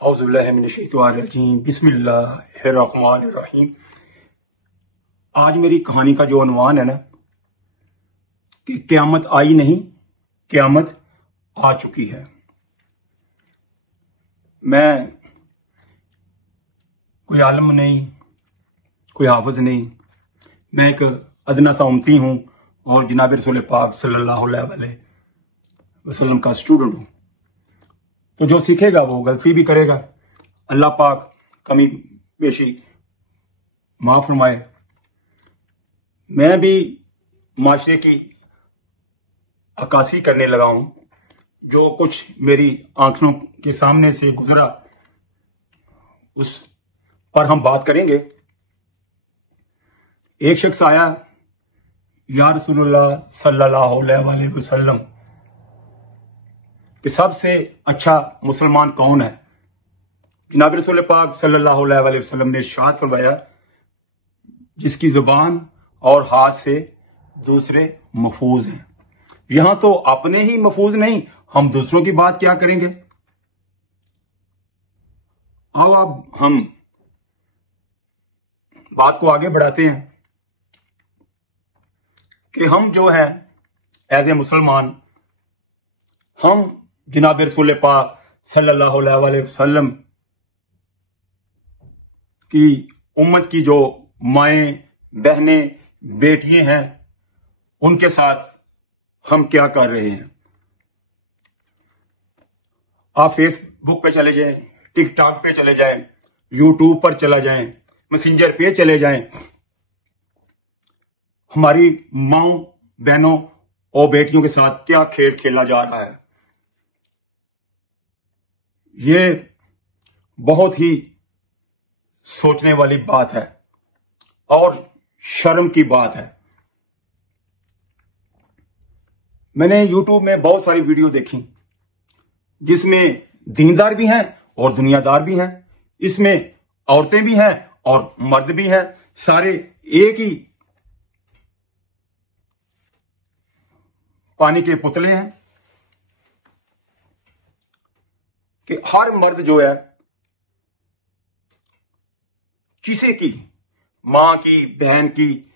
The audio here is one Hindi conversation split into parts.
औज़ुबिल्लाहिमिनश्शैतानिर्रजीम बिस्मिल्लाहिर्रहमानिर्रहीम। आज मेरी कहानी का जो अनवान है ना कि क़यामत आई नहीं, क़यामत आ चुकी है। मैं कोई आलम नहीं, कोई हाफिज नहीं, मैं एक अदना सा उम्मती हूँ और जनाब रसूल पाक सल्लल्लाहु अलैहि वसल्लम का स्टूडेंट हूँ। तो जो सीखेगा वो गलती भी करेगा, अल्लाह पाक कमी बेशी माफ फरमाए। मैं भी माशरे की अक्कासी करने लगा हूं। जो कुछ मेरी आंखों के सामने से गुजरा उस पर हम बात करेंगे। एक शख्स आया, या रसूलुल्लाह सल्लल्लाहु अलैहि वसल्लम कि सबसे अच्छा मुसलमान कौन है? जनाब रसूल पाक सल्लल्लाहु अलैहि वसल्लम ने इरशाद फरमाया, जिसकी जुबान और हाथ से दूसरे महफूज हैं। यहां तो अपने ही महफूज नहीं, हम दूसरों की बात क्या करेंगे। आओ अब हम बात को आगे बढ़ाते हैं कि हम जो है एज ए मुसलमान, हम जनाब रसूल पाक सल्लल्लाहु अलैहि वसल्लम की उम्मत की जो माएं, बहनें, बेटियां हैं, उनके साथ हम क्या कर रहे हैं। आप फेसबुक पे चले जाएं, टिकटॉक पे चले जाएं, यूट्यूब पर चला जाएं, मैसेंजर पे चले जाएं, हमारी माओ, बहनों और बेटियों के साथ क्या खेल खेला जा रहा है। ये बहुत ही सोचने वाली बात है और शर्म की बात है। मैंने YouTube में बहुत सारी वीडियो देखी जिसमें दीनदार भी हैं और दुनियादार भी हैं, इसमें औरतें भी हैं और मर्द भी हैं, सारे एक ही पानी के पुतले हैं कि हर मर्द जो है किसी की, मां की, बहन की,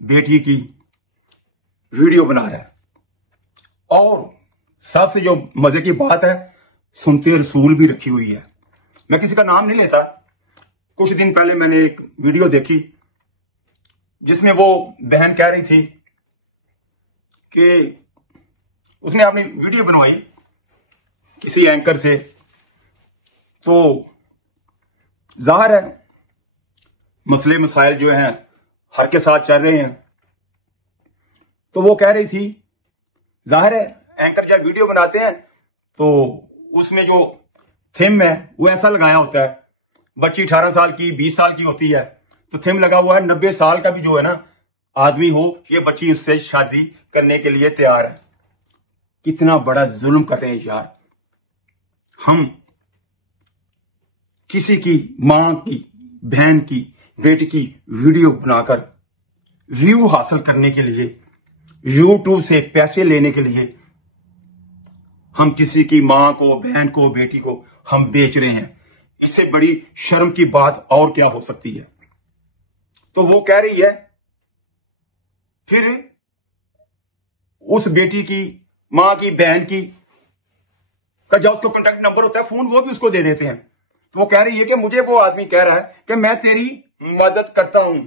बेटी की वीडियो बना रहा है। और सबसे जो मजे की बात है, सुनते रसूल भी रखी हुई है। मैं किसी का नाम नहीं लेता। कुछ दिन पहले मैंने एक वीडियो देखी जिसमें वो बहन कह रही थी कि उसने अपनी वीडियो बनवाई किसी एंकर से, तो जाहिर है मसले मसाइल जो हैं हर के साथ चल रहे हैं। तो वो कह रही थी, जाहिर है एंकर जब वीडियो बनाते हैं तो उसमें जो थीम है वो ऐसा लगाया होता है, बच्ची 18 साल की, 20 साल की होती है, तो थीम लगा हुआ है 90 साल का भी जो है ना आदमी हो, ये बच्ची उससे शादी करने के लिए तैयार है। कितना बड़ा जुल्म कर रहे हैं यार। हम किसी की मां की, बहन की, बेटी की वीडियो बनाकर व्यू हासिल करने के लिए, यूट्यूब से पैसे लेने के लिए हम किसी की मां को, बहन को, बेटी को हम बेच रहे हैं। इससे बड़ी शर्म की बात और क्या हो सकती है। तो वो कह रही है, फिर उस बेटी की, मां की, बहन की का जब उसको कॉन्टैक्ट नंबर होता है, फोन वो भी उसको दे देते हैं। तो वो कह रही है कि मुझे वो आदमी कह रहा है कि मैं तेरी मदद करता हूं।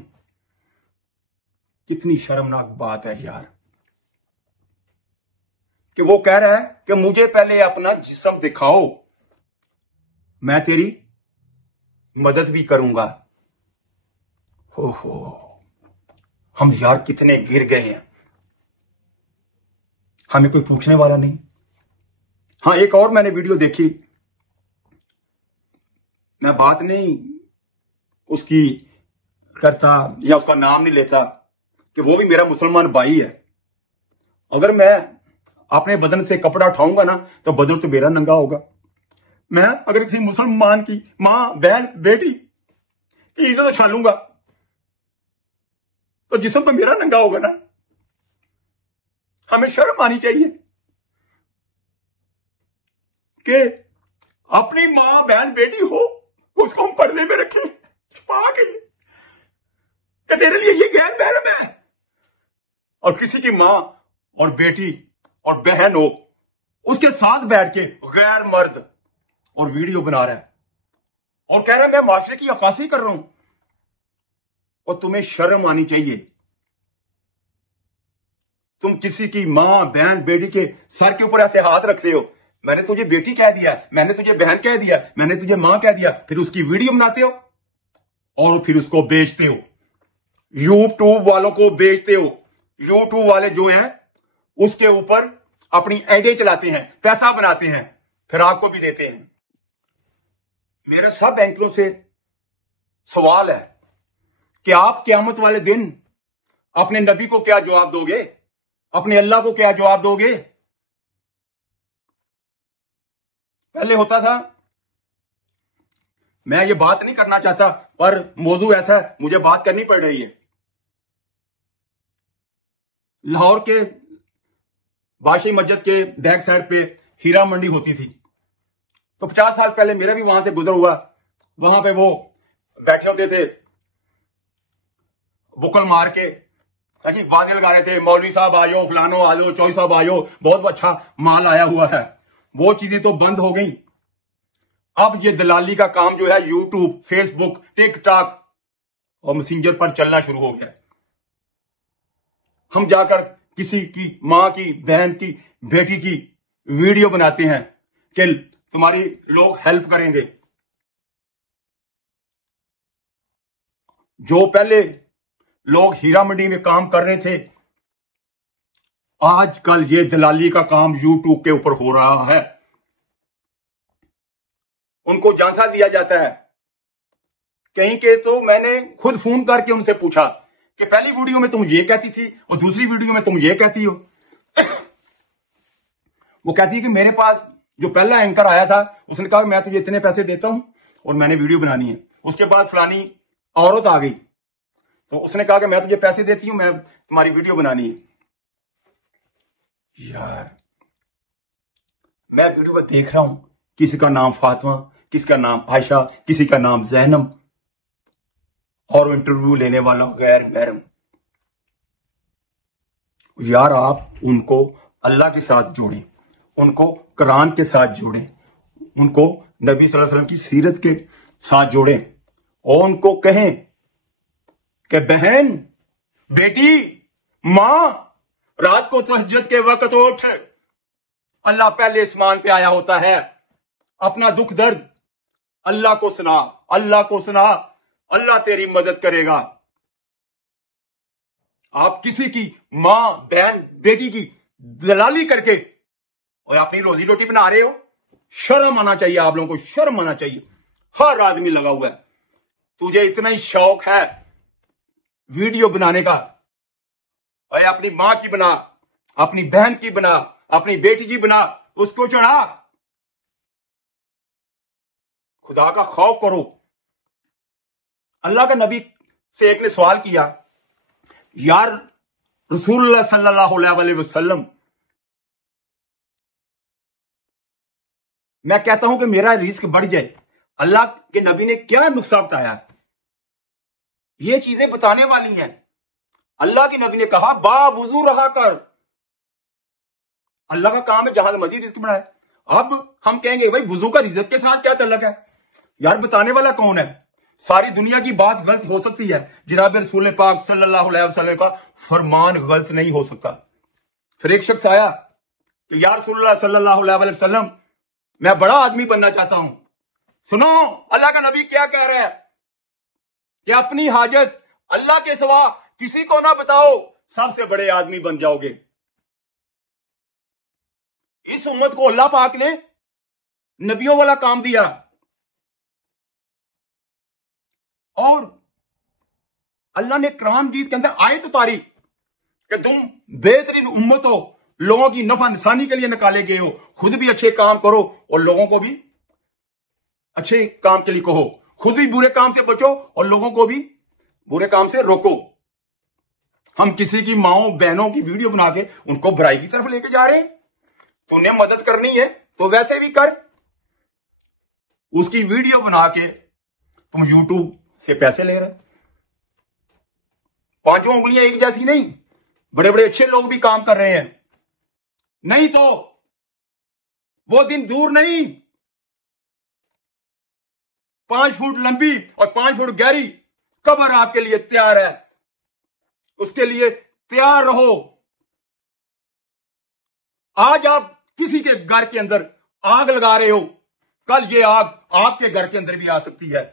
कितनी शर्मनाक बात है यार कि वो कह रहा है कि मुझे पहले अपना जिस्म दिखाओ, मैं तेरी मदद भी करूंगा। हो, हम यार कितने गिर गए हैं, हमें कोई पूछने वाला नहीं। हाँ, एक और मैंने वीडियो देखी, मैं बात नहीं उसकी करता या उसका नाम नहीं लेता कि वो भी मेरा मुसलमान भाई है। अगर मैं अपने बदन से कपड़ा उठाऊंगा ना तो बदन तो मेरा नंगा होगा। मैं अगर किसी मुसलमान की मां, बहन, बेटी की इज्जत उछालूंगा तो जिस्म तो मेरा नंगा होगा ना। हमें शर्म आनी चाहिए कि अपनी मां बहन बेटी हो उसको हम पर्दे में रखें छुपा के कि तेरे लिए ये गैर महरम है, और किसी की मां और बेटी और बहन हो उसके साथ बैठ के गैर मर्द और वीडियो बना रहा है और कह रहा है मैं माशरे की अक्कासी कर रहा हूं। और तुम्हें शर्म आनी चाहिए। तुम किसी की मां बहन बेटी के सर के ऊपर ऐसे हाथ रखते हो, मैंने तुझे बेटी कह दिया, मैंने तुझे बहन कह दिया, मैंने तुझे मां कह दिया, फिर उसकी वीडियो बनाते हो और फिर उसको बेचते हो, यूट्यूब वालों को बेचते हो। यूट्यूब वाले जो हैं उसके ऊपर अपनी एडें चलाते हैं, पैसा बनाते हैं, फिर आपको भी देते हैं। मेरे सब एंकरों से सवाल है कि आप क़यामत वाले दिन अपने नबी को क्या जवाब दोगे, अपने अल्लाह को क्या जवाब दोगे? पहले होता था, मैं ये बात नहीं करना चाहता पर मौजू ऐसा है मुझे बात करनी पड़ रही है। लाहौर के बादशाही मस्जिद के बैक साइड पे हीरा मंडी होती थी, तो 50 साल पहले मेरा भी वहां से गुजर हुआ। वहां पे वो बैठे होते थे बुकल मार के, वाजे लगा रहे थे, मौलवी साहब आ जाओ, फलानो आ जाओ, चौई साहब आ जाओ, बहुत अच्छा माल आया हुआ है। वो चीजें तो बंद हो गई। अब ये दलाली का काम जो है यूट्यूब, फेसबुक, टिकटॉक और मैसेंजर पर चलना शुरू हो गया। हम जाकर किसी की मां की बहन की बेटी की वीडियो बनाते हैं कि तुम्हारी लोग हेल्प करेंगे। जो पहले लोग हीरा मंडी में काम कर रहे थे, आजकल ये दलाली का काम यूट्यूब के ऊपर हो रहा है। उनको झांसा दिया जाता है। कहीं के तो मैंने खुद फोन करके उनसे पूछा कि पहली वीडियो में तुम ये कहती थी और दूसरी वीडियो में तुम ये कहती हो। वो कहती है कि मेरे पास जो पहला एंकर आया था उसने कहा मैं तुझे इतने पैसे देता हूं और मैंने वीडियो बनानी है। उसके बाद फलानी औरत आ गई तो उसने कहा कि मैं तुझे पैसे देती हूं, मैं तुम्हारी वीडियो बनानी है। यार मैं वीडियो पर देख रहा हूं, किसी का नाम फातिमा, किसी का नाम आयशा, किसी का नाम जैनब, और इंटरव्यू लेने वाला गैर महरम। यार आप उनको अल्लाह के साथ जोड़ें, उनको कुरान के साथ जोड़ें, उनको नबी सल्लल्लाहु अलैहि वसल्लम की सीरत के साथ जोड़ें और उनको कहें कि बहन, बेटी, मां, रात को तहज्जुद के वक्त उठ, अल्लाह पहले आसमान पे आया होता है, अपना दुख दर्द अल्लाह को सुना, अल्लाह को सुना, अल्लाह तेरी मदद करेगा। आप किसी की मां बहन बेटी की दलाली करके और अपनी रोजी रोटी बना रहे हो, शर्म आना चाहिए। आप लोगों को शर्म आना चाहिए। हर आदमी लगा हुआ है, तुझे इतना ही शौक है वीडियो बनाने का, और अपनी मां की बना, अपनी बहन की बना, अपनी बेटी की बना, उसको चढ़ा। खुदा का खौफ करो। अल्लाह के नबी से एक ने सवाल किया, यार रसूलुल्लाह सल्लल्लाहु अलैहि वसल्लम, मैं कहता हूं कि मेरा रिस्क बढ़ जाए, अल्लाह के नबी ने क्या नुस्खा बताया? ये चीजें बताने वाली हैं। अल्लाह के नबी ने कहा बावुजू रहा कर। अल्लाह का काम है जहां मजीद रिस्क बढ़ाए। अब हम कहेंगे भाई वुजू का रिज्क के साथ क्या ताल्लुक है? यार बताने वाला कौन है? सारी दुनिया की बात गलत हो सकती है, जनाब रसूल पाक सल्लल्लाहु अलैहि वसल्लम का फरमान गलत नहीं हो सकता। फिर एक शख्स आया कि यार रसूलुल्लाह सल्लल्लाहु अलैहि वसल्लम, मैं बड़ा आदमी बनना चाहता हूं। सुनो अल्लाह का नबी क्या कह रहा है कि अपनी हाजत अल्लाह के सिवा किसी को ना बताओ, सबसे बड़े आदमी बन जाओगे। इस उम्मत को अल्लाह पाक ने नबियों वाला काम दिया और अल्लाह ने कुरान मजीद के अंदर आयत उतारी कि तुम बेहतरीन उम्मत हो, लोगों की नफा निशानी के लिए निकाले गए हो, खुद भी अच्छे काम करो और लोगों को भी अच्छे काम के लिए कहो, खुद भी बुरे काम से बचो और लोगों को भी बुरे काम से रोको। हम किसी की माओ बहनों की वीडियो बना के उनको बुराई की तरफ लेके जा रहे हैं। तूने मदद करनी है तो वैसे भी कर, उसकी वीडियो बना के तुम यूट्यूब से पैसे ले रहे। पांचों उंगलियां एक जैसी नहीं, बड़े बड़े अच्छे लोग भी काम कर रहे हैं। नहीं तो वो दिन दूर नहीं, 5 फुट लंबी और 5 फुट गहरी कब्र आपके लिए तैयार है। उसके लिए तैयार रहो। आज आप किसी के घर के अंदर आग लगा रहे हो, कल ये आग आपके घर के अंदर भी आ सकती है।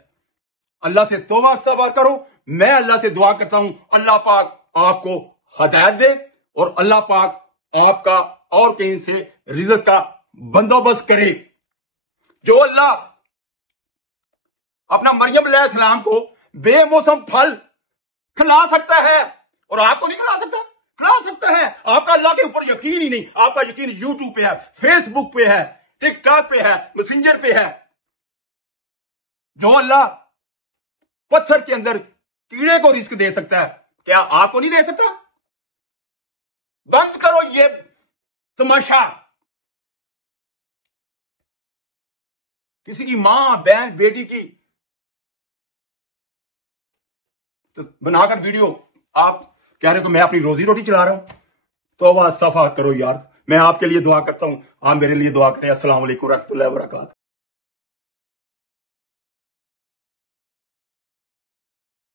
अल्लाह से तौबा इस्तग़फ़ार करो। मैं अल्लाह से दुआ करता हूं, अल्लाह पाक आपको हदायत दे और अल्लाह पाक आपका और कहीं से रिज़्क़ का बंदोबस्त करे। जो अल्लाह अपना मरियम अलैहिस्सलाम को बेमौसम फल खिला सकता है और आपको नहीं खिला सकता? खिला सकता है। आपका अल्लाह के ऊपर यकीन ही नहीं। आपका यकीन यूट्यूब पे है, फेसबुक पे है, टिकटॉक पे है, मैसेंजर पे है। जो अल्लाह पत्थर के अंदर कीड़े को रिस्क दे सकता है, क्या आपको नहीं दे सकता? बंद करो ये तमाशा। किसी की मां, बहन, बेटी की तो बनाकर वीडियो आप कह रहे हो कि मैं अपनी रोजी रोटी चला रहा हूं। तौबा इस्तग़फ़ार करो यार। मैं आपके लिए दुआ करता हूं, आप मेरे लिए दुआ करें। अस्सलाम वालेकुम रहमतुल्लाहि व बरकातहू।